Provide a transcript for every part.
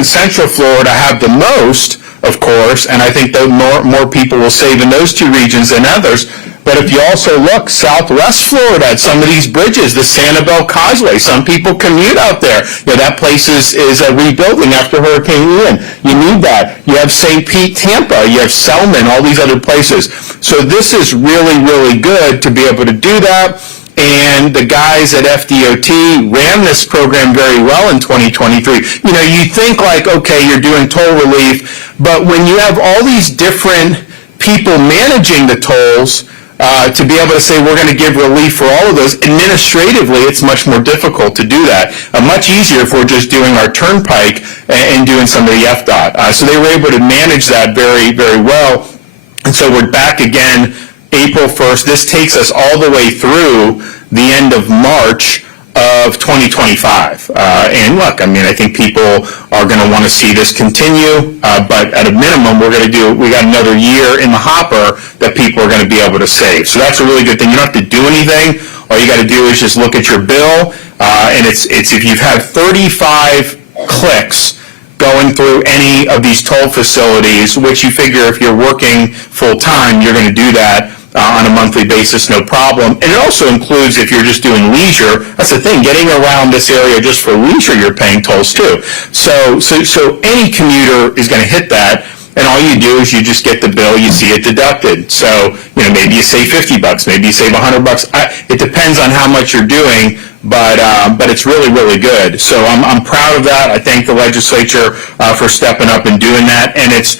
in Central Florida have the most, of course, and I think that more people will save in those two regions than others. But if you also look Southwest Florida at some of these bridges, the Sanibel Causeway, some people commute out there. That place is rebuilding after Hurricane Ian. You need that. You have St. Pete, Tampa. You have Selman, all these other places. So this is really, really good to be able to do that. And the guys at FDOT ran this program very well in 2023. You think like, okay, you're doing toll relief, but when you have all these different people managing the tolls, to be able to say we're going to give relief for all of those, administratively it's much more difficult to do that. Much easier if we're just doing our turnpike and doing some of the FDOT. So they were able to manage that very, very well. And so we're back again April 1st. This takes us all the way through the end of March of 2025. And look, I think people are going to want to see this continue, but at a minimum, we got another year in the hopper that people are going to be able to save. So that's a really good thing. You don't have to do anything. All you got to do is just look at your bill, and it's if you've had 35 clicks going through any of these toll facilities, which you figure if you're working full time, you're going to do that on a monthly basis, no problem. And it also includes if you're just doing leisure. That's the thing, getting around this area just for leisure, you're paying tolls too. So any commuter is going to hit that, and all you do is you just get the bill, you see it deducted. So maybe you save $50, maybe you save $100. It depends on how much you're doing, but it's really, really good. So I'm proud of that. I thank the legislature for stepping up and doing that, and it's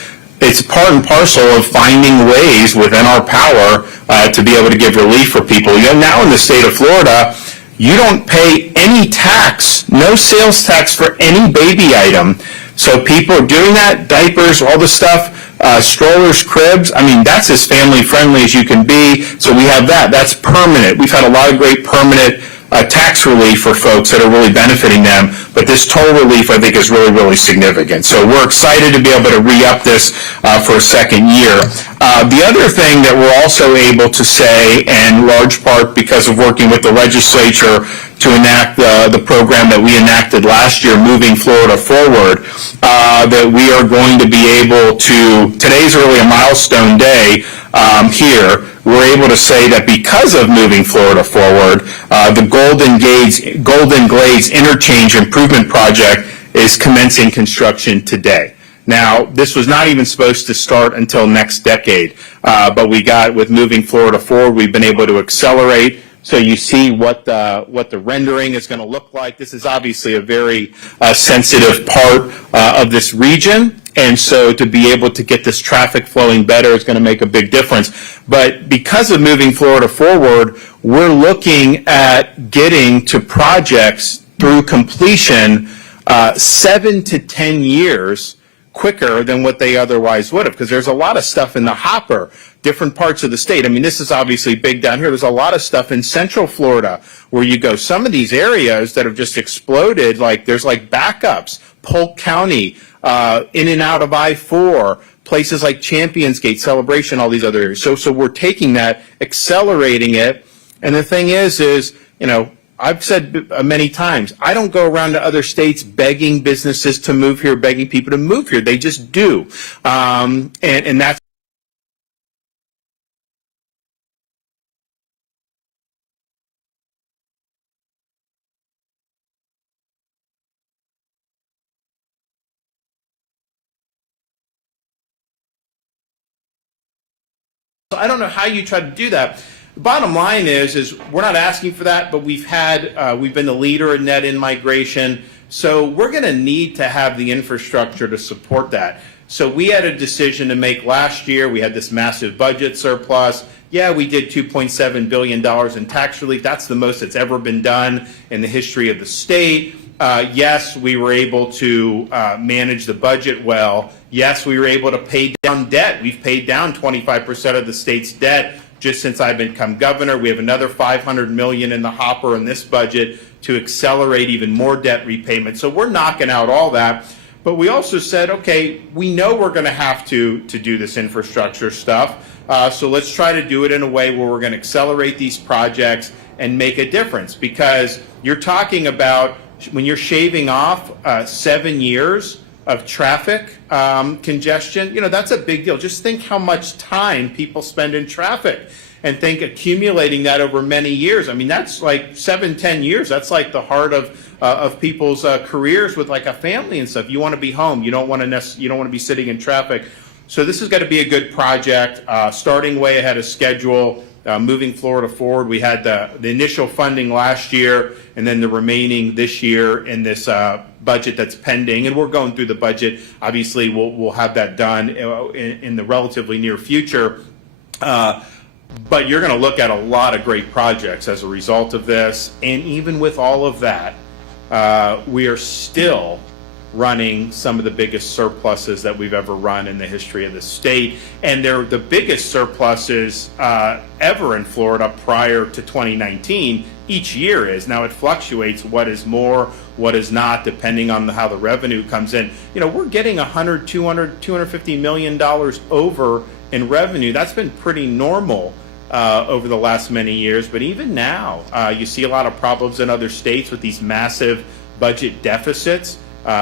part and parcel of finding ways within our power to be able to give relief for people. Now in the state of Florida, you don't pay any tax, no sales tax for any baby item. So people are doing that, diapers, all the stuff, strollers, cribs. That's as family friendly as you can be. So we have that. That's permanent. We've had a lot of great permanent tax relief for folks that are really benefiting them, but this toll relief I think is really, really significant. So we're excited to be able to re-up this for a second year. The other thing that we're also able to say, in large part because of working with the legislature to enact the program that we enacted last year, Moving Florida Forward, that we are going to be able to, today's really a milestone day here, we're able to say that because of Moving Florida Forward, the Golden Glades Interchange Improvement Project is commencing construction today. Now, this was not even supposed to start until next decade, but with Moving Florida Forward, we've been able to accelerate. So you see what the rendering is going to look like. This is obviously a very sensitive part of this region. And so to be able to get this traffic flowing better is going to make a big difference. But because of Moving Florida Forward, we're looking at getting to projects through completion 7 to 10 years quicker than what they otherwise would have, because there's a lot of stuff in the hopper, different parts of the state. This is obviously big down here. There's a lot of stuff in Central Florida where you go. Some of these areas that have just exploded, there's backups, Polk County, in and out of I-4, places like Champions Gate, Celebration, all these other areas. So we're taking that, accelerating it, and the thing is, I've said many times, I don't go around to other states begging businesses to move here, begging people to move here. They just do. And that's I don't know how you try to do that. The bottom line is we're not asking for that, but we've been the leader in net in-migration, so we're going to need to have the infrastructure to support that. So we had a decision to make last year. We had this massive budget surplus. Yeah, we did $2.7 billion in tax relief. That's the most that's ever been done in the history of the state. Yes, we were able to manage the budget well. Yes, we were able to pay down debt. We've paid down 25% of the state's debt just since I've become governor. We have another $500 million in the hopper in this budget to accelerate even more debt repayment. So we're knocking out all that. But we also said, okay, we know we're going to have to do this infrastructure stuff. So let's try to do it in a way where we're going to accelerate these projects and make a difference. Because you're talking about when you're shaving off 7 years of traffic congestion, that's a big deal. Just think how much time people spend in traffic, and think accumulating that over many years. I mean, that's like 7-10 years. That's like the heart of people's careers with like a family and stuff. You want to be home. You don't want to be sitting in traffic. So this has got to be a good project, starting way ahead of schedule, moving Florida forward. We had the initial funding last year, and then the remaining this year in this budget that's pending, and we're going through the budget. Obviously, we'll have that done in the relatively near future. But you're going to look at a lot of great projects as a result of this, and even with all of that, we are still running some of the biggest surpluses that we've ever run in the history of the state, and they're the biggest surpluses ever in Florida prior to 2019. Each year is. Now it fluctuates what is more, what is not, depending on how the revenue comes in. We're getting $100, $200, $250 million over in revenue. That's been pretty normal over the last many years, but even now, you see a lot of problems in other states with these massive budget deficits.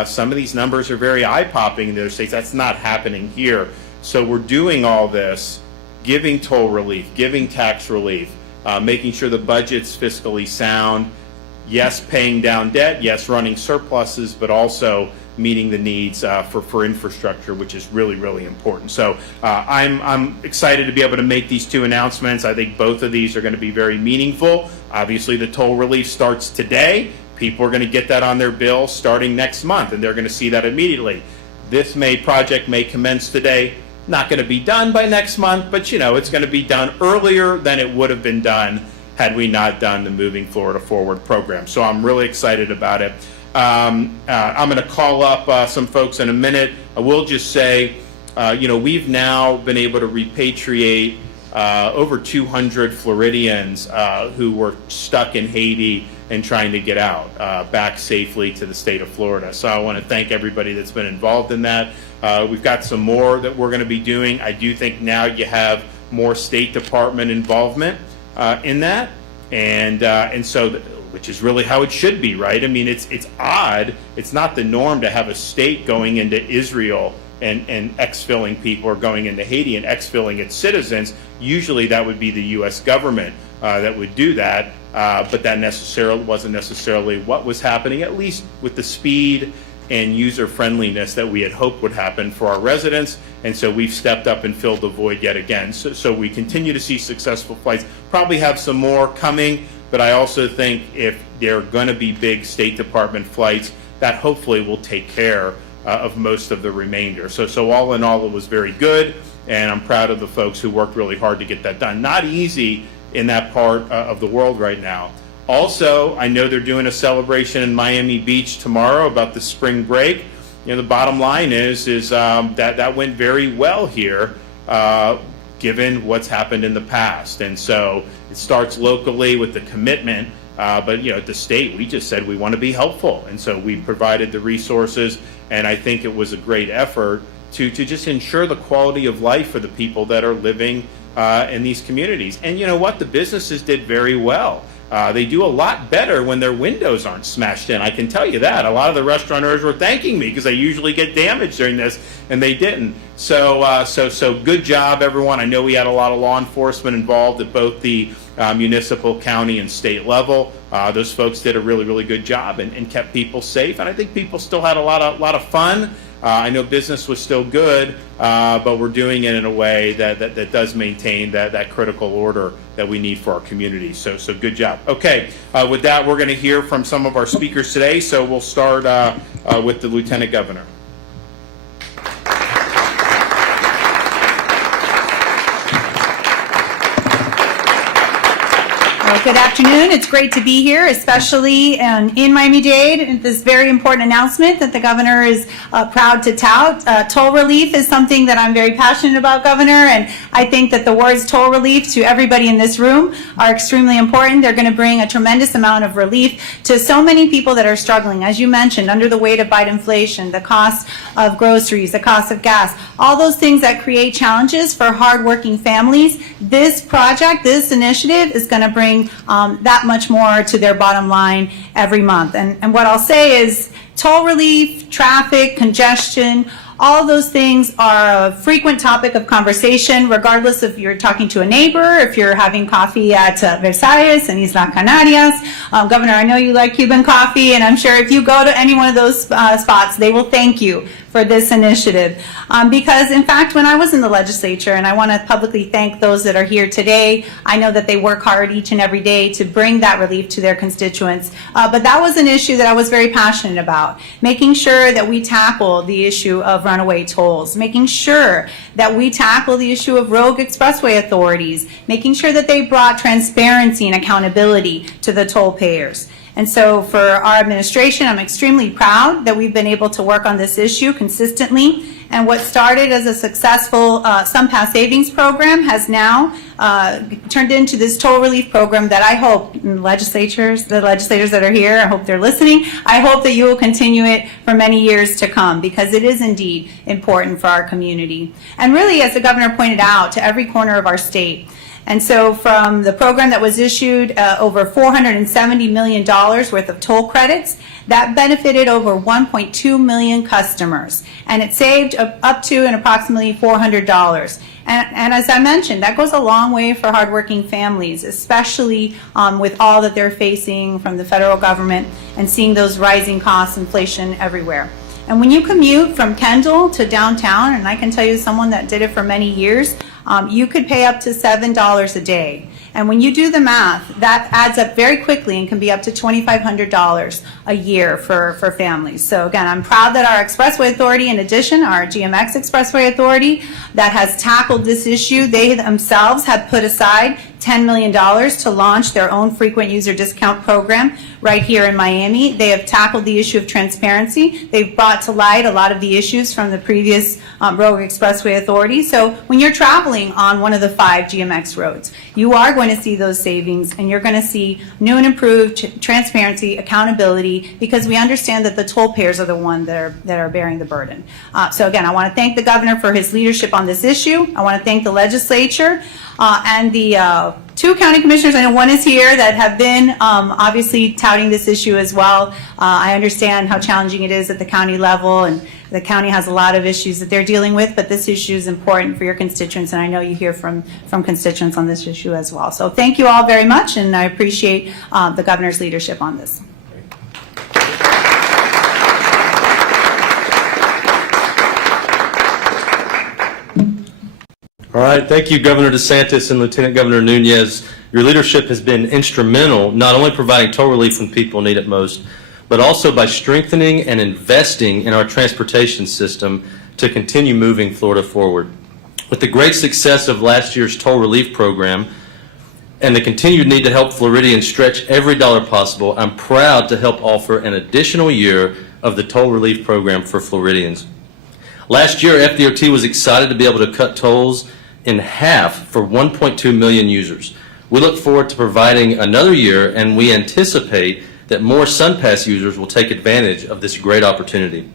Some of these numbers are very eye-popping in the other states. That's not happening here. So we're doing all this, giving toll relief, giving tax relief, making sure the budget's fiscally sound, yes, paying down debt, yes, running surpluses, but also meeting the needs for infrastructure, which is really, really important. So I'm excited to be able to make these two announcements. I think both of these are going to be very meaningful. Obviously, the toll relief starts today. People are going to get that on their bill starting next month, and they're going to see that immediately. This project may commence today. Not going to be done by next month, but it's going to be done earlier than it would have been done had we not done the Moving Florida Forward program. So I'm really excited about it. I'm going to call up some folks in a minute. I will just say, we've now been able to repatriate over 200 Floridians who were stuck in Haiti and trying to get out back safely to the state of Florida. So I want to thank everybody that's been involved in that. We've got some more that we're going to be doing. I do think now you have more State Department involvement in that, and so, which is really how it should be, right? I mean, it's odd. It's not the norm to have a state going into Israel and exfilling people, or going into Haiti and exfilling its citizens. Usually that would be the U.S. government that would do that, but that wasn't necessarily what was happening, at least with the speed and user friendliness that we had hoped would happen for our residents. And so we've stepped up and filled the void yet again. So we continue to see successful flights. Probably have some more coming, but I also think if there are going to be big State Department flights, that hopefully will take care of most of the remainder. So all in all, it was very good, and I'm proud of the folks who worked really hard to get that done. Not easy in that part of the world right now. Also, I know they're doing a celebration in Miami Beach tomorrow about the spring break. The bottom line is that went very well here, given what's happened in the past. And so it starts locally with the commitment, but at the state, we just said we want to be helpful. And so we provided the resources, and I think it was a great effort to just ensure the quality of life for the people that are living in these communities. And you know what? The businesses did very well. They do a lot better when their windows aren't smashed in. I can tell you that. A lot of the restaurateurs were thanking me because they usually get damaged during this, and they didn't. So good job, everyone. I know we had a lot of law enforcement involved at both the municipal, county, and state level. Those folks did a really, really good job and kept people safe. And I think people still had a lot of fun. I know business was still good, but we're doing it in a way that does maintain that critical order that we need for our community. So good job. Okay, with that, we're going to hear from some of our speakers today. So we'll start with the Lieutenant Governor. Good afternoon. It's great to be here, especially in Miami-Dade. This very important announcement that the governor is proud to tout. Toll relief is something that I'm very passionate about, Governor, and I think that the words toll relief to everybody in this room are extremely important. They're going to bring a tremendous amount of relief to so many people that are struggling, as you mentioned, under the weight of Biden inflation, the cost of groceries, the cost of gas, all those things that create challenges for hardworking families. This project, this initiative is going to bring that much more to their bottom line every month. And what I'll say is, Toll relief, traffic, congestion, all those things are a frequent topic of conversation, regardless if you're talking to a neighbor, if you're having coffee at Versalles and Isla Canarias. Governor, I know you like Cuban coffee, and I'm sure if you go to any one of those spots, they will thank you for this initiative. Because, in fact, when I was in the legislature, and I want to publicly thank those that are here today, I know that they work hard each and every day to bring that relief to their constituents. But that was an issue that I was very passionate about, making sure that we tackle the issue of runaway tolls, making sure that we tackle the issue of rogue expressway authorities, making sure that they brought transparency and accountability to the toll payers. And so for our administration, I'm extremely proud that we've been able to work on this issue consistently. And what started as a successful SunPass savings program has now turned into this toll relief program that I hope the legislators that are here, I hope they're listening. I hope that you will continue it for many years to come, because it is indeed important for our community. And really, as the governor pointed out, to every corner of our state. And so from the program that was issued, over $470 million worth of toll credits, that benefited over 1.2 million customers. And it saved up to and approximately $400. And as I mentioned, that goes a long way for hardworking families, especially with all that they're facing from the federal government and seeing those rising costs, inflation everywhere. And when you commute from Kendall to downtown, and I can tell you someone that did it for many years, you could pay up to $7 a day. And when you do the math, that adds up very quickly and can be up to $2,500 a year for families. So again, I'm proud that our Expressway Authority, in addition, our GMX Expressway Authority, that has tackled this issue, they themselves have put aside $10 million to launch their own frequent user discount program right here in Miami. They have tackled the issue of transparency. They've brought to light a lot of the issues from the previous Rogue Expressway Authority. So when you're traveling on one of the 5 GMX roads, you are going to see those savings, and you're going to see new and improved transparency, accountability, because we understand that the toll payers are the ones that are bearing the burden. So again, I want to thank the governor for his leadership on this issue. I want to thank the legislature and the 2 county commissioners, I know one is here, that have been obviously touting this issue as well. I understand how challenging it is at the county level, and the county has a lot of issues that they're dealing with, but this issue is important for your constituents, and I know you hear from constituents on this issue as well. So thank you all very much, and I appreciate the governor's leadership on this. All right, thank you, Governor DeSantis and Lieutenant Governor Nunez. Your leadership has been instrumental, not only providing toll relief when people need it most, but also by strengthening and investing in our transportation system to continue moving Florida forward. With the great success of last year's toll relief program and the continued need to help Floridians stretch every dollar possible, I'm proud to help offer an additional year of the toll relief program for Floridians. Last year, FDOT was excited to be able to cut tolls in half for 1.2 million users. We look forward to providing another year, and we anticipate that more SunPass users will take advantage of this great opportunity.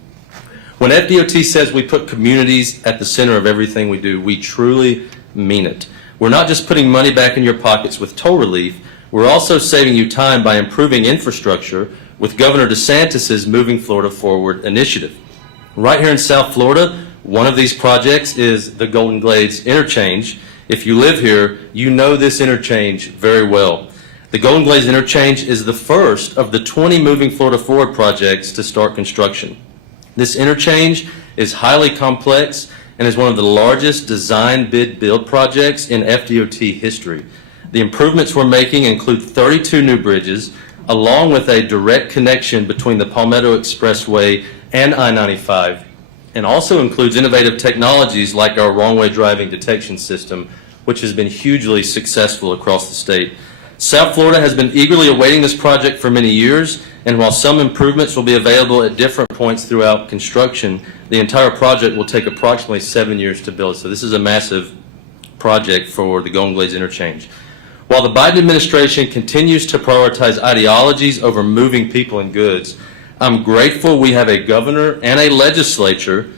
When FDOT says we put communities at the center of everything we do, we truly mean it. We're not just putting money back in your pockets with toll relief, we're also saving you time by improving infrastructure with Governor DeSantis' Moving Florida Forward initiative. Right here in South Florida, one of these projects is the Golden Glades Interchange. If you live here, you know this interchange very well. The Golden Glades Interchange is the first of the 20 Moving Florida Forward projects to start construction. This interchange is highly complex and is one of the largest design bid build projects in FDOT history. The improvements we're making include 32 new bridges, along with a direct connection between the Palmetto Expressway and I-95, and also includes innovative technologies like our wrong-way driving detection system, which has been hugely successful across the state. South Florida has been eagerly awaiting this project for many years, and while some improvements will be available at different points throughout construction, the entire project will take approximately 7 years to build. So this is a massive project for the Golden Glades Interchange. While the Biden administration continues to prioritize ideologies over moving people and goods, I'm grateful we have a governor and a legislature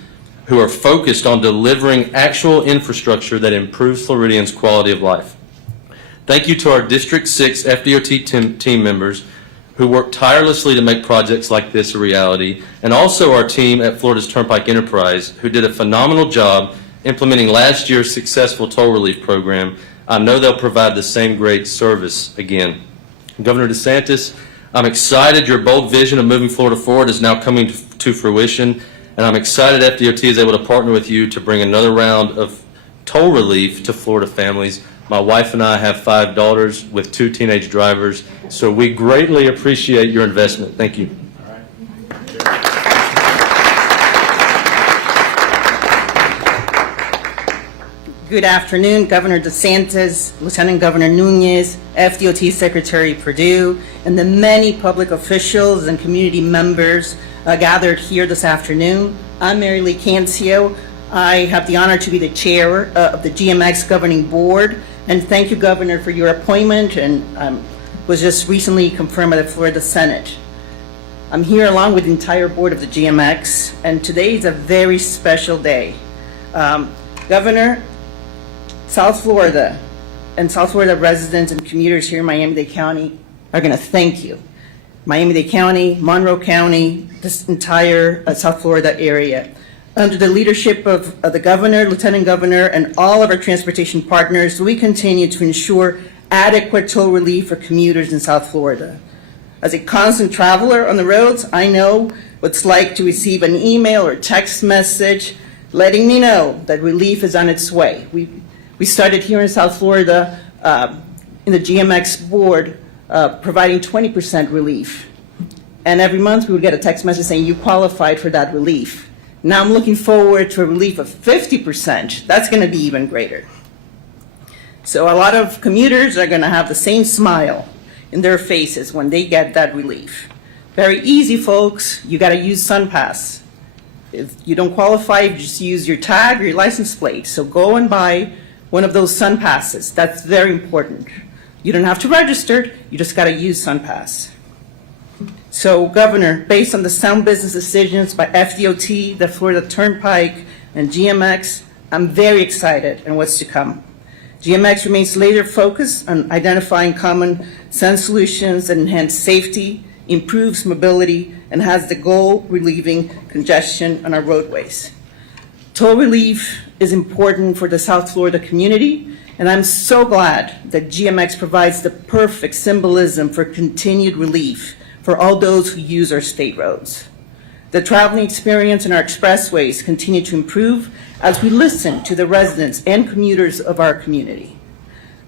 who are focused on delivering actual infrastructure that improves Floridians' quality of life. Thank you to our District 6 FDOT team members who work tirelessly to make projects like this a reality, and also our team at Florida's Turnpike Enterprise, who did a phenomenal job implementing last year's successful toll relief program. I know they'll provide the same great service again. Governor DeSantis, I'm excited your bold vision of moving Florida forward is now coming to fruition, and I'm excited FDOT is able to partner with you to bring another round of toll relief to Florida families. My wife and I have 5 daughters with 2 teenage drivers, so we greatly appreciate your investment. Thank you. Good afternoon, Governor DeSantis, Lieutenant Governor Nunez, FDOT Secretary Perdue, and the many public officials and community members gathered here this afternoon. I'm Mary Lee Cancio. I have the honor to be the chair of the GMX Governing Board, and thank you, Governor, for your appointment, and was just recently confirmed by the Florida Senate. I'm here along with the entire board of the GMX, and today is a very special day. Governor, South Florida and South Florida residents and commuters here in Miami-Dade County are going to thank you. Miami-Dade County, Monroe County, this entire South Florida area. Under the leadership of the governor, lieutenant governor, and all of our transportation partners, we continue to ensure adequate toll relief for commuters in South Florida. As a constant traveler on the roads, I know what it's like to receive an email or text message letting me know that relief is on its way. We started here in South Florida in the GMX board providing 20% relief. And every month we would get a text message saying you qualified for that relief. Now I'm looking forward to a relief of 50%. That's going to be even greater. So a lot of commuters are going to have the same smile in their faces when they get that relief. Very easy, folks. You got to use SunPass. If you don't qualify, you just use your tag or your license plate. So go and buy one of those SunPasses. That's very important. You don't have to register. You just got to use SunPass. So, Governor, based on the sound business decisions by FDOT, the Florida Turnpike, and GMX, I'm very excited in what's to come. GMX remains laser focused on identifying common sense solutions that enhance safety, improves mobility, and has the goal relieving congestion on our roadways. Toll relief is important for the South Florida community, and I'm so glad that GMX provides the perfect symbolism for continued relief for all those who use our state roads. The traveling experience in our expressways continue to improve as we listen to the residents and commuters of our community.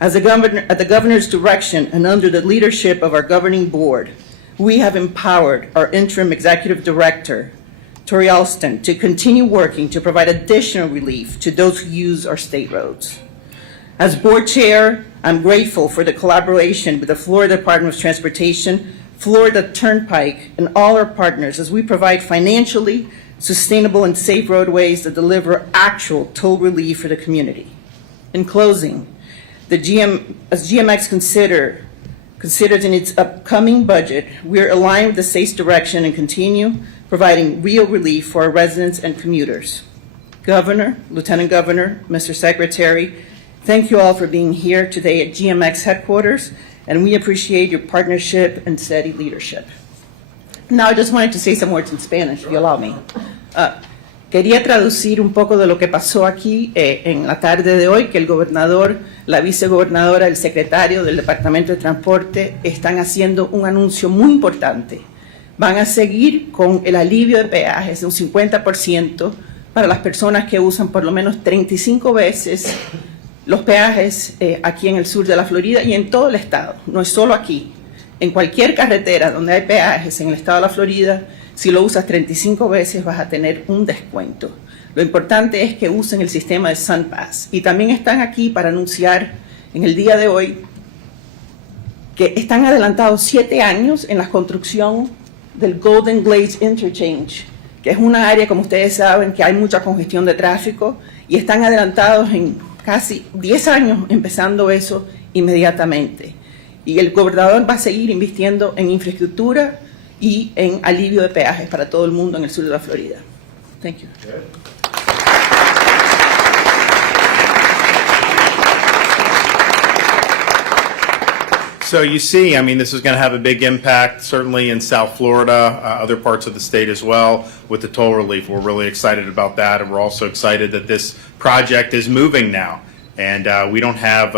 At the governor's direction and under the leadership of our governing board, we have empowered our interim executive director, Tori Alston, to continue working to provide additional relief to those who use our state roads. As board chair, I'm grateful for the collaboration with the Florida Department of Transportation, Florida Turnpike, and all our partners as we provide financially sustainable and safe roadways that deliver actual toll relief for the community. In closing, as GMX considers in its upcoming budget, we're aligned with the state's direction and continue providing real relief for our residents and commuters. Governor, Lieutenant Governor, Mr. Secretary, thank you all for being here today at GMX headquarters, and we appreciate your partnership and steady leadership. Now, I just wanted to say some words in Spanish, if you allow me. Quería traducir un poco de lo que pasó aquí en la tarde de hoy, que el gobernador, la vicegobernadora, el secretario del Departamento de Transporte están haciendo un anuncio muy importante. Van a seguir con el alivio de peajes de un 50% para las personas que usan por lo menos 35 veces los peajes aquí en el sur de la Florida y en todo el estado, no es solo aquí. En cualquier carretera donde hay peajes en el estado de la Florida, si lo usas 35 veces vas a tener un descuento. Lo importante es que usen el sistema de SunPass. Y también están aquí para anunciar en el día de hoy que están adelantados 7 años en la construcción del Golden Glades Interchange, que es una área, como ustedes saben, que hay mucha congestión de tráfico, y están adelantados en casi 10 años empezando eso inmediatamente. Y el gobernador va a seguir invirtiendo en infraestructura y en alivio de peajes para todo el mundo en el sur de la Florida. Thank you. So you see, I mean, this is going to have a big impact, certainly in South Florida, other parts of the state as well, with the toll relief. We're really excited about that, and we're also excited that this project is moving now. And we don't have,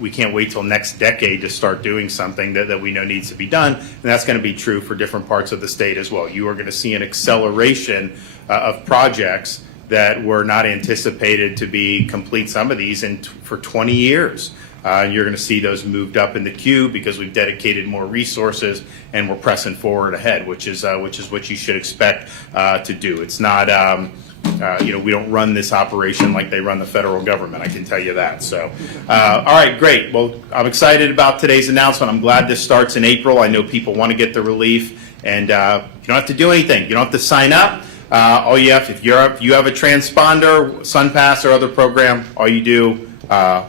we can't wait till next decade to start doing something that we know needs to be done, and that's going to be true for different parts of the state as well. You are going to see an acceleration of projects that were not anticipated to be complete, some of these for 20 years. You're going to see those moved up in the queue because we've dedicated more resources and we're pressing forward ahead, which is what you should expect to do. It's not, we don't run this operation like they run the federal government, I can tell you that. So, all right, great. Well, I'm excited about today's announcement. I'm glad this starts in April. I know people want to get the relief, and you don't have to do anything. You don't have to sign up. All you have, if you have a transponder, SunPass or other program, all you do,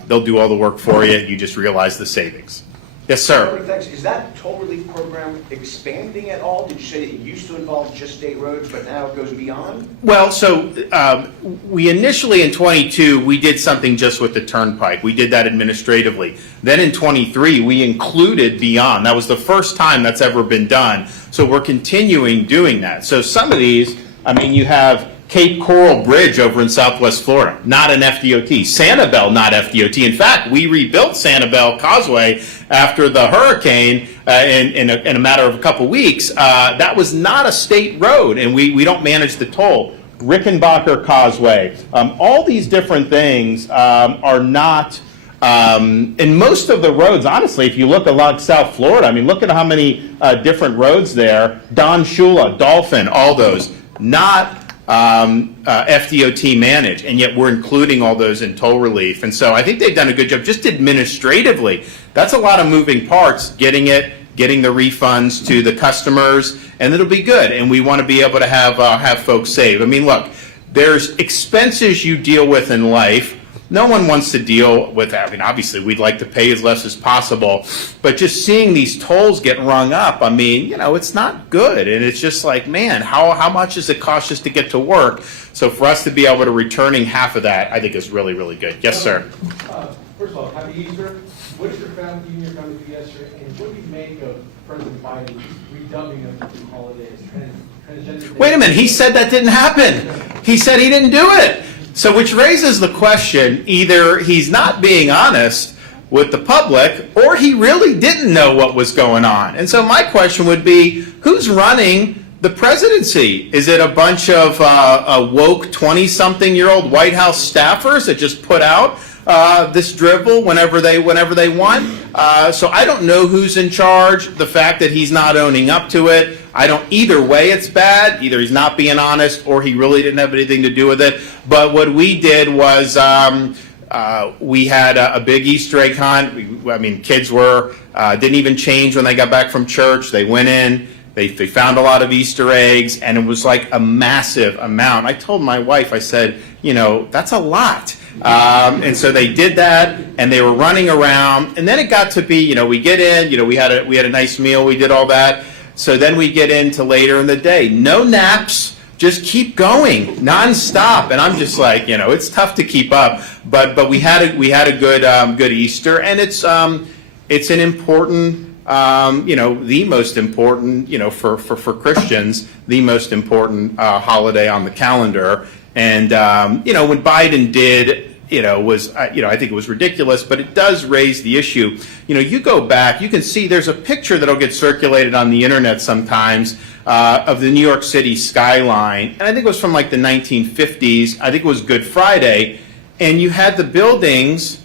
they'll do all the work for you. You just realize the savings. Yes, sir. Thanks. Is that toll relief program expanding at all? Did you say it used to involve just state roads, but now it goes beyond? Well, so we initially in 22, we did something just with the turnpike. We did that administratively. Then in 23, we included beyond. That was the first time that's ever been done. So we're continuing doing that. So some of these, I mean, you have Cape Coral Bridge over in Southwest Florida, not an FDOT. Sanibel, not FDOT. In fact, we rebuilt Sanibel Causeway after the hurricane in a matter of a couple weeks. That was not a state road, and we don't manage the toll. Rickenbacker Causeway. All these different things are not, and most of the roads, honestly, if you look along South Florida, I mean, look at how many different roads there. Don Shula, Dolphin, all those. Not FDOT managed, and yet we're including all those in toll relief. And so I think they've done a good job just administratively. That's a lot of moving parts, getting the refunds to the customers, and it'll be good. And we want to be able to have folks save. I mean, look, there's expenses you deal with in life. No one wants to deal with that. I mean, obviously, we'd like to pay as less as possible, but just seeing these tolls get rung up, I mean, it's not good. And it's just like, man, how much does it cost just to get to work? So for us to be able to returning half of that, I think is really, really good. Yes, sir. First of all, happy Easter. What is your family coming to yesterday? And what do you make of President Biden's redubbing of the two holidays? Transgender Wait a minute. He said that didn't happen. He said he didn't do it. So which raises the question, either he's not being honest with the public, or he really didn't know what was going on. And so my question would be, who's running the presidency? Is it a bunch of woke 20-something-year-old White House staffers that just put out this drivel whenever they want? So I don't know who's in charge. The fact that he's not owning up to it, either way it's bad. Either he's not being honest or he really didn't have anything to do with it. But what we did was we had a big Easter egg hunt. Kids didn't even change when they got back from church. They went in, they found a lot of Easter eggs, and it was like a massive amount. I told my wife, I said, that's a lot. And so they did that, and they were running around, and then it got to be, we get in, we had a nice meal, we did all that. So then we get into later in the day, no naps, just keep going nonstop. And I'm just like, it's tough to keep up, but we had a good Easter, and it's an important, the most important, for Christians, the most important holiday on the calendar. And when Biden did, I think it was ridiculous, but it does raise the issue. You go back, you can see there's a picture that'll get circulated on the internet sometimes of the New York City skyline, and I think it was from like the 1950s. I think it was Good Friday, and you had the buildings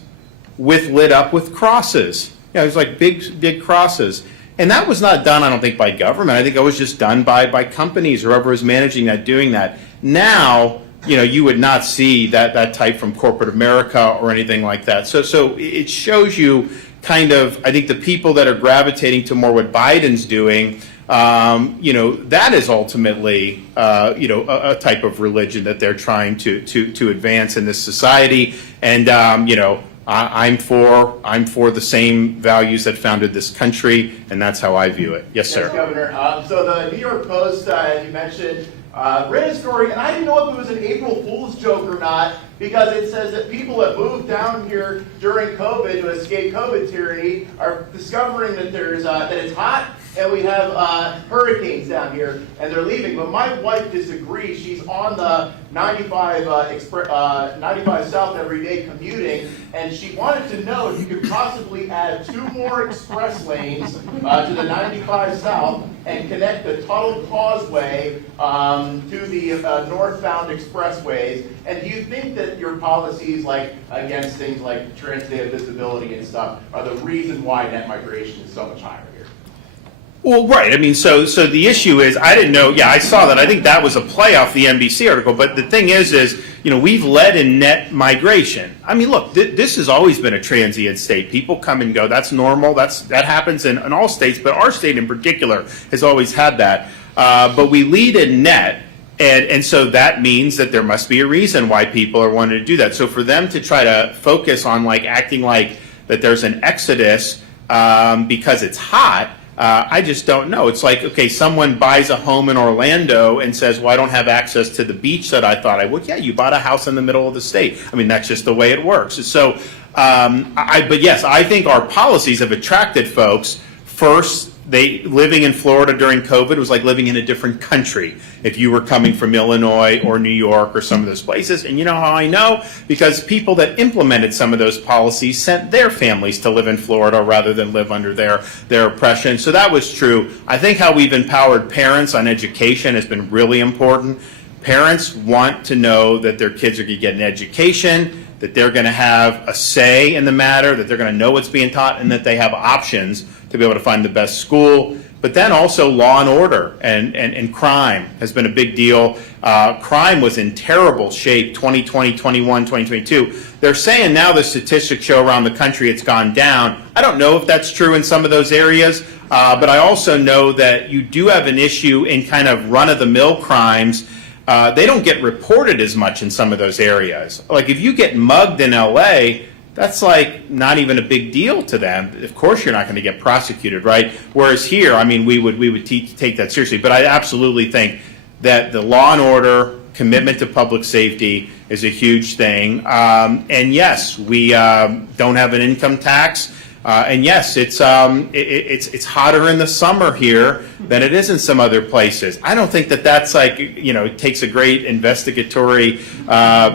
lit up with crosses. It was like big crosses. And that was not done, I don't think, by government. I think it was just done by companies, whoever was managing that, doing that. Now, you would not see that type from corporate America or anything like that. So it shows you kind of, I think the people that are gravitating to more what Biden's doing, that is ultimately, a type of religion that they're trying to advance in this society. And, I'm for the same values that founded this country, and that's how I view it. Yes, sir. Yes, Governor. So the New York Post, as you mentioned, ran a story, and I didn't know if it was an April Fool's joke or not. not, because it says that people that moved down here during COVID to escape COVID tyranny are discovering that that it's hot and we have hurricanes down here, and they're leaving. But my wife disagrees. She's on the 95 South every day commuting, and she wanted to know if you could possibly add 2 more express lanes to the 95 South and connect the Tuttle Causeway to the northbound expressways. And do you think that your policies, like against things like transit visibility and stuff, are the reason why net migration is so much higher here? Well, right. I mean, so the issue is, I didn't know. Yeah, I saw that. I think that was a play off the NBC article. But the thing is, we've led in net migration. I mean, look, this has always been a transient state. People come and go. That's normal. That happens in all states, but our state in particular has always had that. But we lead in net. And so that means that there must be a reason why people are wanting to do that. So for them to try to focus on acting like that there's an exodus because it's hot, I just don't know. It's like, okay, someone buys a home in Orlando and says, well, I don't have access to the beach that I thought I would. Yeah, you bought a house in the middle of the state. I mean, that's just the way it works. So, but yes, I think our policies have attracted folks. First, living in Florida during COVID was like living in a different country if you were coming from Illinois or New York or some of those places. And you know how I know? Because people that implemented some of those policies sent their families to live in Florida rather than live under their oppression. So that was true. I think how we've empowered parents on education has been really important. Parents want to know that their kids are going to get an education, that they're going to have a say in the matter, that they're going to know what's being taught, and that they have options to be able to find the best school. But then also law and order and crime has been a big deal. Crime was in terrible shape 2020, 21, 2022. They're saying now the statistics show around the country it's gone down. I don't know if that's true in some of those areas, but I also know that you do have an issue in kind of run-of-the-mill crimes. They don't get reported as much in some of those areas. Like if you get mugged in LA, that's like not even a big deal to them. Of course you're not going to get prosecuted, right? Whereas here, I mean, we would take that seriously. But I absolutely think that the law and order, commitment to public safety is a huge thing. And yes, we don't have an income tax. And yes, it's hotter in the summer here than it is in some other places. I don't think that that's like, it takes a great investigatory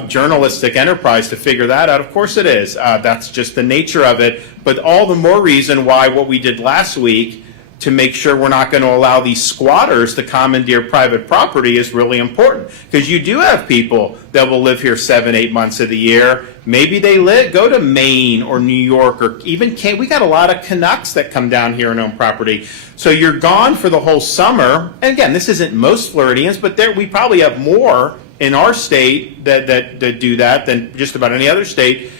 journalistic enterprise to figure that out. Of course it is. That's just the nature of it. But all the more reason why what we did last week to make sure we're not going to allow these squatters to commandeer private property is really important. Because you do have people that will live here 7-8 months of the year. Maybe they go to Maine or New York or even we got a lot of Canucks that come down here and own property. So you're gone for the whole summer. And again, this isn't most Floridians, but we probably have more in our state that do that than just about any other state.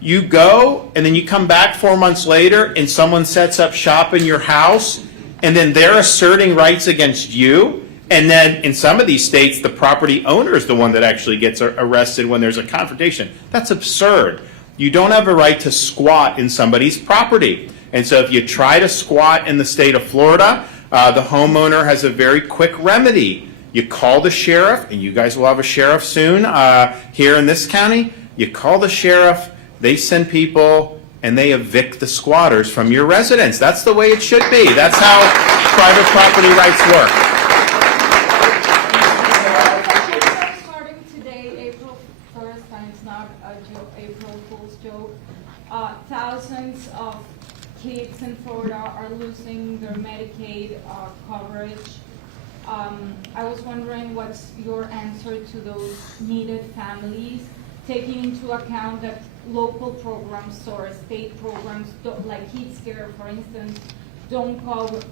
You go and then you come back 4 months later and someone sets up shop in your house and then they're asserting rights against you. And then in some of these states, the property owner is the one that actually gets arrested when there's a confrontation. That's absurd. You don't have a right to squat in somebody's property. And so if you try to squat in the state of Florida, the homeowner has a very quick remedy. You call the sheriff, and you guys will have a sheriff soon here in this county. You call the sheriff, they send people, and they evict the squatters from your residence. That's the way it should be. That's how private property rights work. Starting today, April 1st, and it's not a joke, April Fool's joke, thousands of kids in Florida are losing their Medicaid coverage. I was wondering what's your answer to those needed families, taking into account that local programs or state programs, like Kids Care, for instance, don't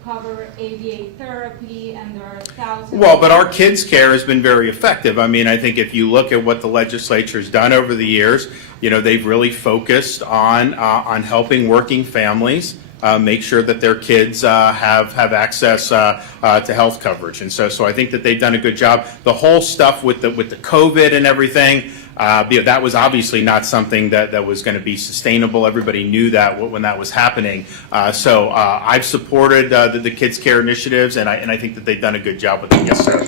cover ABA therapy, and there are thousands. Well, but our Kids Care has been very effective. I mean, I think if you look at what the legislature has done over the years, they've really focused on helping working families make sure that their kids have access to health coverage, and so I think that they've done a good job. The whole stuff with the COVID and everything. That was obviously not something that was going to be sustainable. Everybody knew that when that was happening. So I've supported the Kids Care initiatives, and I think that they've done a good job with them. Yes, sir.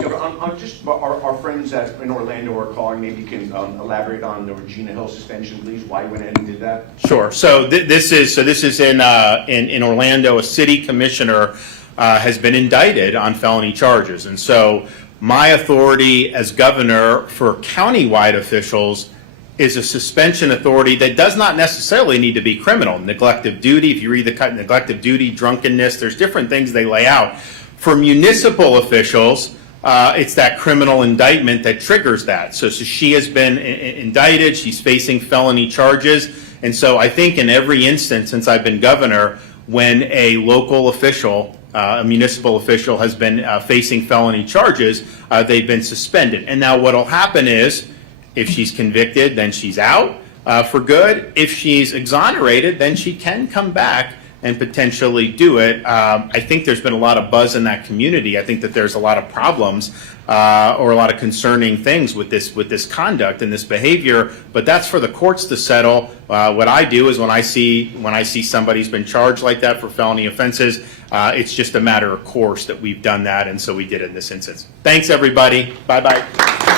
Just our friends in Orlando are calling. Maybe you can elaborate on the Regina Hill suspension, please. Why you went ahead and did that? Sure. So this is in Orlando. A city commissioner has been indicted on felony charges, and so my authority as governor for countywide officials is a suspension authority that does not necessarily need to be criminal. Neglect of duty, if you read the neglect of duty, drunkenness, there's different things they lay out. For municipal officials, it's that criminal indictment that triggers that. So she has been indicted, she's facing felony charges, and so I think in every instance since I've been governor, when a local official, a municipal official has been facing felony charges, they've been suspended. And now what will happen is, if she's convicted, then she's out for good. If she's exonerated, then she can come back and potentially do it. I think there's been a lot of buzz in that community. I think that there's a lot of problems or a lot of concerning things with this conduct and this behavior, but that's for the courts to settle. What I do is when I see somebody's been charged like that for felony offenses, it's just a matter of course that we've done that, and so we did it in this instance. Thanks, everybody. Bye-bye.